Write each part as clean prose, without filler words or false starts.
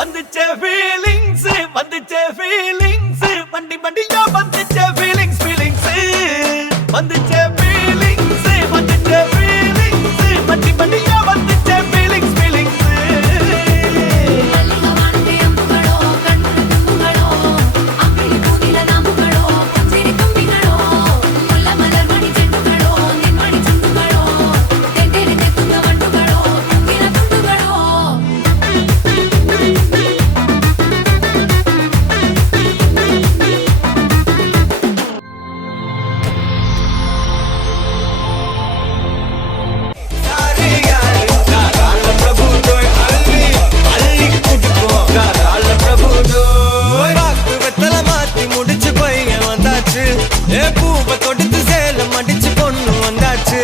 வந்துச்சே feelings வந்துச்சே feelings வண்டி வண்டியா வந்துச்சே feelings வந்துச்சே feelings வந்துச்சே feelings வண்டி வண்டியா வந்துச்சே ஃபீலிங்ஸ் பூவை தொடுத்து சேலம் அடிச்சு பொண்ணு வந்தாச்சு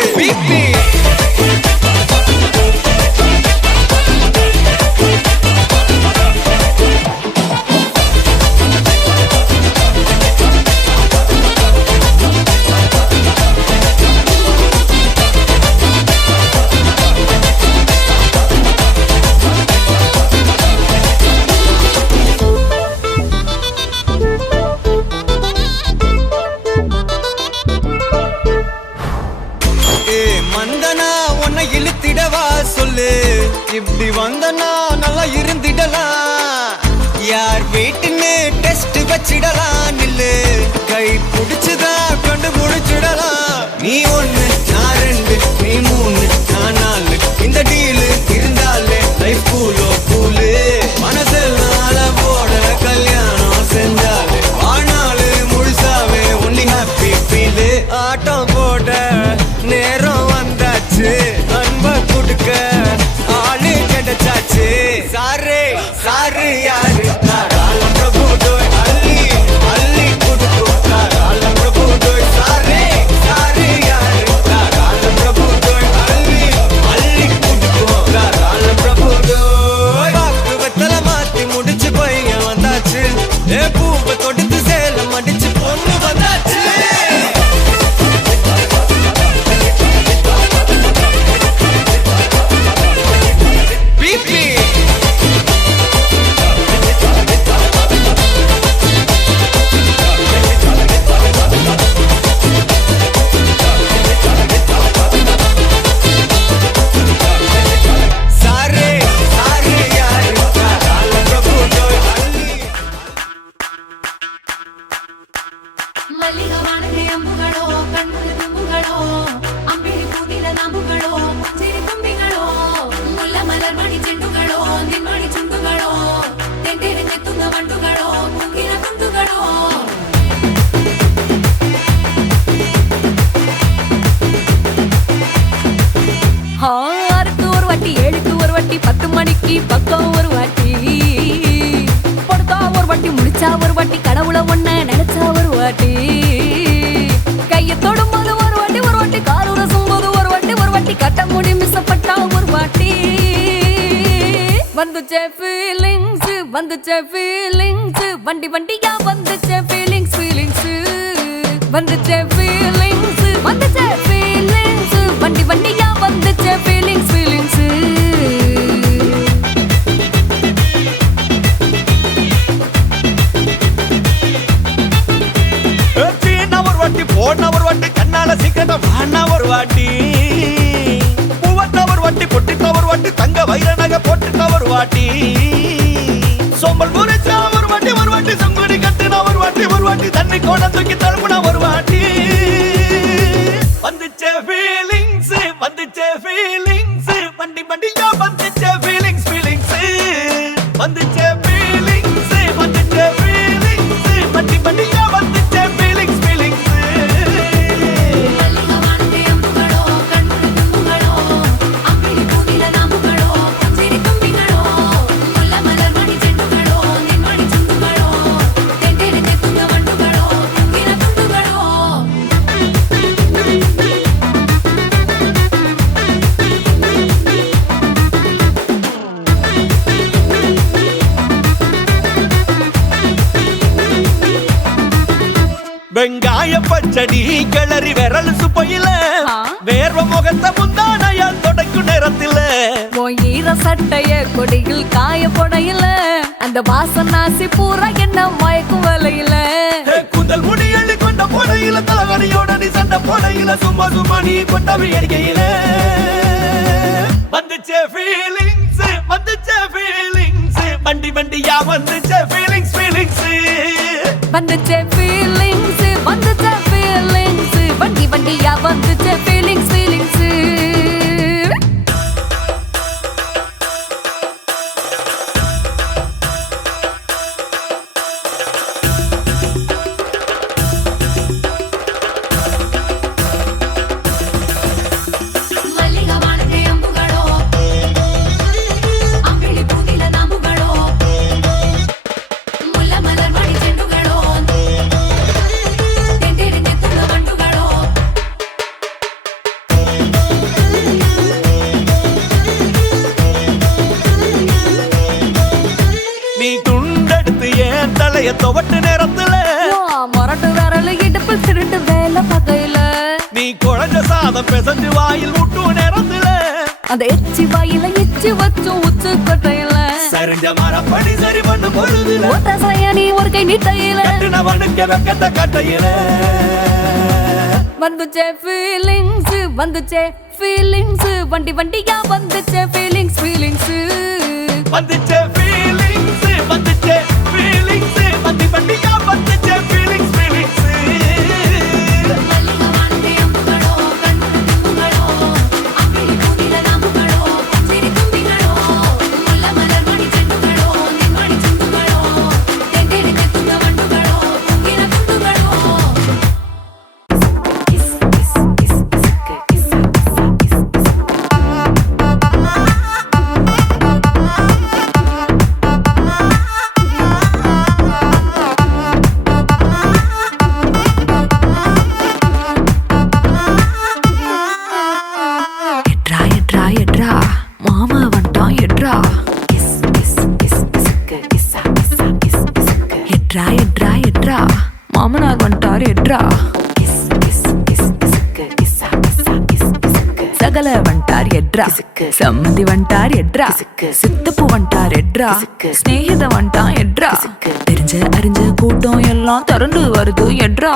வந்தனா உன்னை இழுத்திடவா சொல்லு இப்படி வந்தனா நல்லா இருந்திடலாம் யார் வீட்டுன்னு டெஸ்ட் வச்சிடலாம் நில்லு கை பிடிச்சுதா கண்டு முடிச்சிடலாம் நீ ஒண்ணு நான் ரெண்டு நீ மூணு நான் நாலு இந்த டீலு இருந்தாலே லைஃப் கூலோ கூலு மனசெல்லாம் அளவோட கல்யாணம் செஞ்சாலே ஆனாலு முழுசாவே ஒன்லி ஹாப்பி ஃபீலு ஆட்டம் போட நேரம் அன்ப கொடுக்க ஆளு கிடைச்சாச்சு சாரு சாரு யாரு காலம் பிரபு டோய் அள்ளி அள்ளி கொடுக்கும் காலம் பிரபு டோய் சாரு சாரு யாரு காலம் பிரபு டோய் அள்ளி அள்ளி கொடுக்கும் காலம் பிரபு டோய் பாக்கு வெத்தல மாத்தி முடிச்சு பையன் வந்தாச்சு பூவை தொடுத்து சேலம் அடிச்சு பொண்ணு வந்தாச்சு பக்கம் ஒரு வாட்டி படுத்தா ஒரு வாட்டி முடிச்சா ஒரு வாட்டி கடவுளை ஒன்ன நினைச்சா ஒரு வாட்டி கைய தொடும்போது ஒரு வாட்டி கால் உரசும் போது ஒரு வாட்டி கட்ட முடி மிசப்பட்டா ஒரு வாட்டி வந்துச்சே ஃபீலிங்ஸ் வண்டி வண்டியா வந்துச்சே ஃபீலிங்ஸ் வந்துச்சே ஃபீலிங்ஸ் வண்டி வண்டியா வந்துச்சே ஃபீலிங்ஸ் போன ஒரு வாட்டி கண்ணால சீக்கிரமா வாண்ணா ஒரு வாட்டி பூவத்த ஒரு வாட்டி பொட்டித்த ஒரு வாட்டி தங்க வைர நகை போட்டுட்ட ஒரு வாட்டி சோம்பல் முறைச்சா ஒரு வாட்டி சங்குடி கட்டுனா ஒரு வாட்டி தண்ணி கோண தூக்கி தழுப்புனா ஒரு வாட்டி வந்துச்சே ஃபீலிங்ஸ் வண்டி வண்டியா வந்துச்சே ஃபீலிங்ஸ் வந்துச்சே ஃபீலிங்ஸ் வண்டி வண்டியா வந்துச்சே ஃபீலிங்ஸ் வெங்காய பச்சடி கிளறி விரல் சுப்பையில வேர்வ முகத்தை முந்தானையால் தொடக்கும் நேரத்தில் ஈர சட்டைய கொடியில் காய பொடையில அந்த வாசனாசி பூரா என்ன மயக்கும் வலையில கூந்தல் முடி அள்ளி கொண்ட போடையில தலகடியோட நீ சண்டை போடையில சும்மா சும்மா நீ கொண்டவி அடிக்கையில வந்துச்சே ஃபீலிங்ஸ் வந்துச்சே ஃபீலிங்ஸ் வண்டி வண்டியா வந்துச்சே ஃபீலிங்ஸ் ஃபீலிங்ஸ் வந்துச்சே ஃபீலிங்ஸ் வந்துச்சே ஃபீலிங்ஸ் வண்டி வண்டியா வந்துச்சே ஃபீலிங்ஸ் ஃபீலிங்ஸ் நீ துண்டெடுத்து ஏன் தலைய துவட்டு நேரத்துல மொரட்டு விரல் இடுப்பில் திருட்டு வேலை பகையில நீ குழஞ்ச சாதம் பிசைஞ்சு வாயில் விட்டு நேரத்துல அந்த எச்சி வாயில எச்சி வச்சு உச்சு கொட்டையில சரிஞ்ச மரப்படி சரி பண்ணு பொழுதுல ஓட்ட சாய நீ ஒரு கை நீட்டையில கட்டுனவனுக்கு வெக்கத்த கட்டையில வந்துச்சே ஃபீலிங்ஸ் வந்துச்சே ஃபீலிங்ஸ் வண்டி வண்டியா வந்துச்சே ஃபீலிங்ஸ் ஃபீலிங்ஸ் வந்துச்சே ஃபீலிங்ஸ் வந்துச்சே ஃபீலிங்ஸ் வண்டி வண்டியா வந்துச்சே ஃபீலிங்ஸ் ஃபீலிங்ஸ் மாமனார் வந்துட்டாரு எட்ரா சகல வந்துட்டார் எட்ரா சம்மதி வந்துட்டார் எட்ரா சித்தப்பு வந்துட்டார் எட்ரா ஸ்நேகித வந்துட்டான் எட்ரா தெரிஞ்ச அறிஞ்ச கூட்டம் எல்லாம் திரண்டு வருது எட்ரா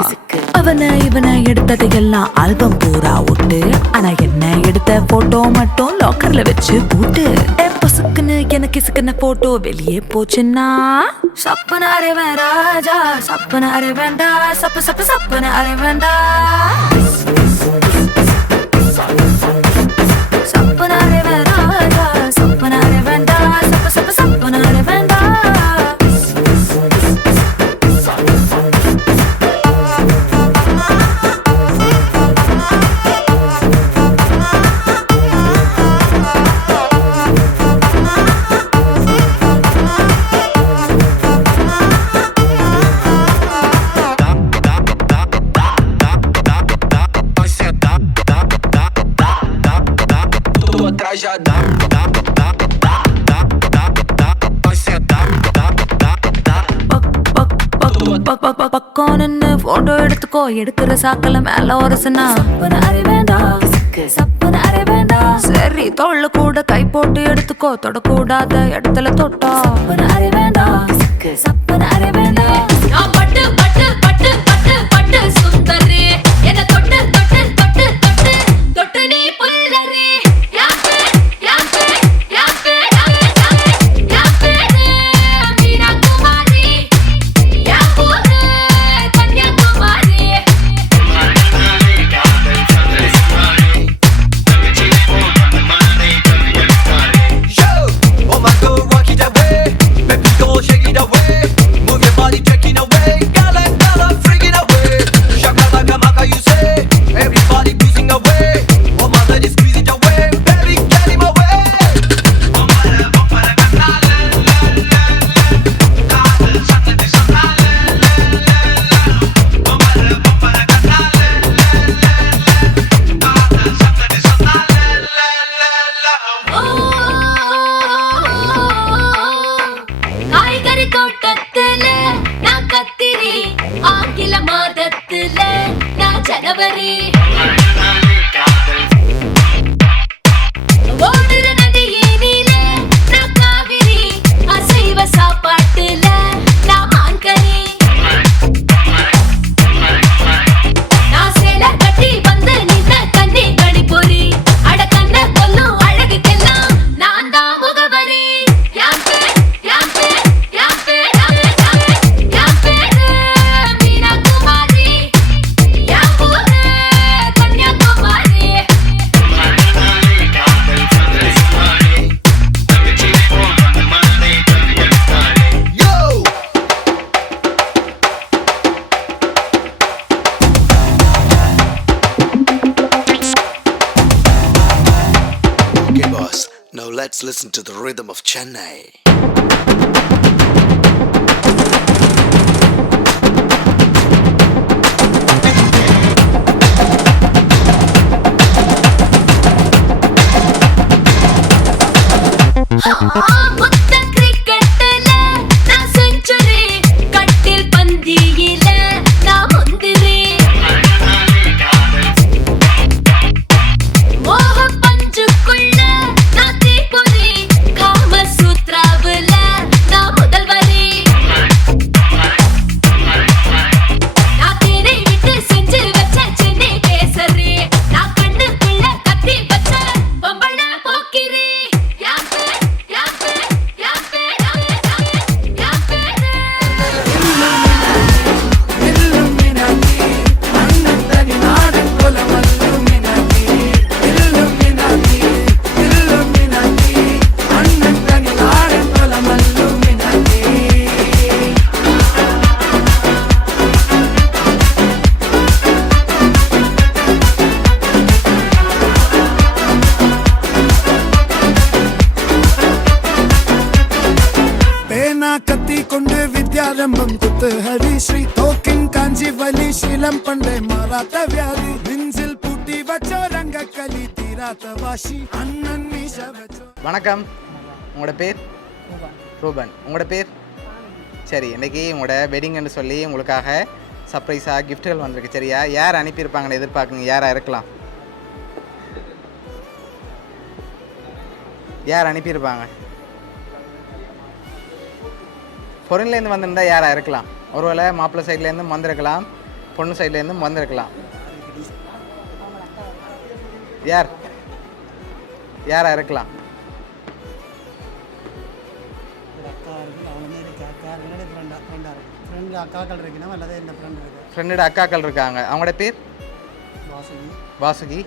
அவனை இவனை எடுத்தது எல்லாம் ஆல்பம் பூரா விட்டு ஆனா என்ன எடுத்த போட்டோ மட்டும் லாக்கர்ல வச்சு போட்டு பொசுக்குன்னு எனக்கு இசுக்குன போட்டோ வெளியே போச்சுன்னா சப்பன அரைவன் ராஜா சப்பன அரைவேண்டா சப்பு சப்பு சப்பன அரைவேண்டா சப்பன அரைவன் ராஜா சப்பன அரைவேண்டா சப்பு சப்பு சப்பன அரைவேண்டா Já dá, dá, dá, dá, dá, dá, dá, vai sentar, dá, dá, dá. பக்கம் நின்னு போட்டோ எடுத்துக்கோ எடுக்கிற சாக்கல மேல ஒரு சின்ன சப்பன அரைவேண்டா சப்பன அரைவேண்டா சரி தோல்ல கூட கை போட்டு எடுத்துக்கோ தொடக்கூடாத இடத்துல தொட்டா சப்பன அரைவேண்டா சப்பன அரைவேண்டா பட்டு பட்டு பட்டு பட்டு பட்டு சுந்தரி என்ன தொட்டு தொட்டு தொட்டு தொட்டு தொட்டு நீ புல்லரி Shake it away, Let's listen to the rhythm of Chennai. முத்த கிரிக்கெட்ல நான் செஞ்சுரி கட்டில் பந்தியில நான் முந்திரி மோக பஞ்சுக்குள்ள நான் தீபொறி காம சூத்ராவுல நான் முதல்வரி நான் தேனை விட்டு செஞ்சு வச்ச சென்னை கேசரி நான் கண்ணுக்குள்ள கத்தி வச்ச பொம்பள போக்கிரி கத்தி கொண்டு வித்யாரம்பம் குத்து ஹரி ஸ்ரீ தோக்கின் காஞ்சி வலி சீலம் பண்டை மாறாத்த வியாதி நெஞ்சில் பூட்டி வச்சோ ரங்க கலி தீராத்த வாசி அண்ணன் மீச வச்சோ. வணக்கம், உங்களோட பேர்? ரூபன். உங்களோட பேர்? சரி, இன்றைக்கி உங்களோட வெட்டிங்னு சொல்லி உங்களுக்காக சர்ப்ரைஸாக கிஃப்ட்டுகள் வந்திருக்கு. சரியா? யார் அனுப்பியிருப்பாங்கன்னு எதிர்பார்க்குங்க. யாராக இருக்கலாம்? யார் அனுப்பியிருப்பாங்க? பொருள்லேருந்து வந்திருந்தால் யாராக இருக்கலாம்? ஒருவேளை மாப்பிள்ளை சைட்லேருந்தும் வந்திருக்கலாம், பொண்ணு சைட்லேருந்தும் வந்திருக்கலாம். யாராக இருக்கலாம்? ஃப்ரெண்டோட அக்காக்கள் இருக்காங்க. அவங்களோட பேர்? வாசுகி.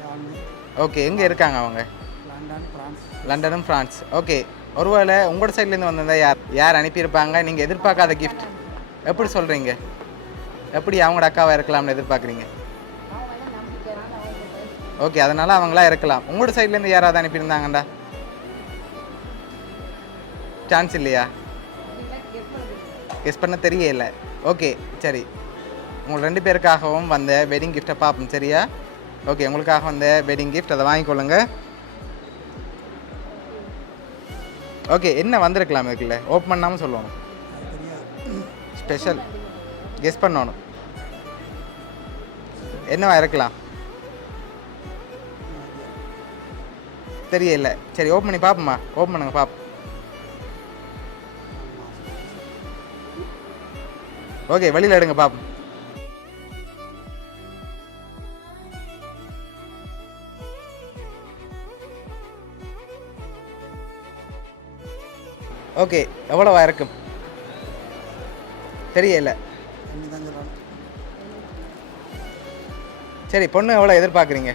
ஓகே, எங்கே இருக்காங்க அவங்க? லண்டனும் ஃப்ரான்ஸ். ஓகே, ஒருவேளை உங்களோட சைட்லேருந்து வந்திருந்தால் யார் அனுப்பியிருப்பாங்க? நீங்கள் எதிர்பார்க்காத கிஃப்ட் எப்படி சொல்கிறீங்க? எப்படி அவங்களோட அக்காவாக இருக்கலாம்னு எதிர்பார்க்குறீங்க? ஓகே, அதனால் அவங்களா இருக்கலாம். உங்களோட சைட்லேருந்து யாராவது அனுப்பியிருந்தாங்கண்டா? சான்ஸ் இல்லையா? கெஸ் பண்ண தெரியல. ஓகே, சரி, உங்கள் 2 பேருக்காகவும் வந்த வெட்டிங் கிஃப்ட்டை பார்ப்போம். சரியா? ஓகே, உங்களுக்காக வந்த வெட்டிங் கிஃப்ட், அதை வாங்கிக்கொள்ளுங்க. ஓகே, என்ன வந்திருக்கலாம்? இருக்குல்ல, ஓப்பன் பண்ணாமல் சொல்லணும். ஸ்பெஷல் கெஸ் பண்ணணும். என்னவா இருக்கலாம்? தெரியல. சரி, ஓப்பன் பண்ணி பார்ப்போம்மா. ஓப்பன் பண்ணுங்க பார்ப்போம். ஓகே, வெளியில் எடுங்க பார்ப்போம். ஓகே, எவ்வளோவா இருக்கும்? தெரியல. சரி, பொண்ணு எவ்வளோ எதிர்பார்க்குறீங்க?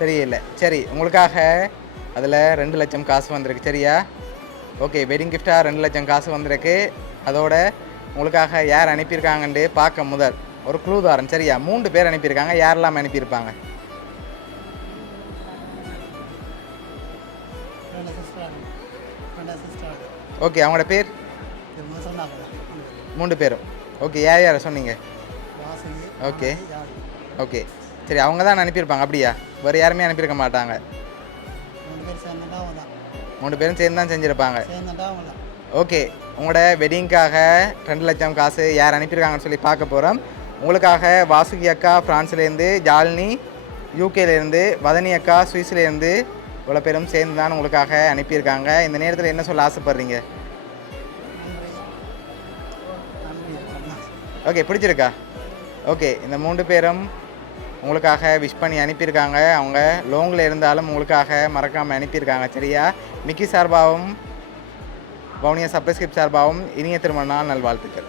தெரியல. சரி, உங்களுக்காக அதில் 2 லட்சம் காசு வந்திருக்கு. சரியா? ஓகே, வெட்டிங் கிஃப்டாக 2 லட்சம் காசு வந்திருக்கு. அதோட உங்களுக்காக யார் அனுப்பியிருக்காங்கன்ட்டு பார்க்க முதல் ஒரு க்ளூ தாரன். சரியா? 3 பேர் அனுப்பியிருக்காங்க. யாரெல்லாம் அனுப்பியிருப்பாங்க? ஓகே, அவங்களோட பேர்? 3 பேரும். ஓகே, யார் சொன்னீங்க? ஓகே ஓகே, சரி, அவங்க தான் அனுப்பியிருப்பாங்க. அப்படியா? வேறு யாருமே அனுப்பியிருக்க மாட்டாங்க. 3 பேரும் சேர்ந்து தான் செஞ்சுருப்பாங்க. ஓகே, உங்களோட வெட்டிங்காக 2 லட்சம் காசு யார் அனுப்பியிருக்காங்கன்னு சொல்லி பார்க்க போகிறோம். உங்களுக்காக வாசுகி அக்கா ஃப்ரான்ஸ்லேருந்து, ஜாலினி யூகேலேருந்து, வதனி அக்கா சுவிஸ்லேருந்து, இவ்வளோ பேரும் சேர்ந்து தான் உங்களுக்காக அனுப்பியிருக்காங்க. இந்த நேரத்தில் என்ன சொல்ல ஆசைப்பட்றீங்க? ஓகே, பிடிச்சிருக்கா? ஓகே, இந்த 3 பேரும் உங்களுக்காக விஷ் பண்ணி அனுப்பியிருக்காங்க. அவங்க லோங்கில் இருந்தாலும் உங்களுக்காக மறக்காமல் அனுப்பியிருக்காங்க. சரியா? மிக்கி சார்பாகவும் வவுனியா சப்ஸ்கிரிப்ட் சார்பாகவும் இனிய திருமண நாள் நல்வாழ்த்துக்கள்.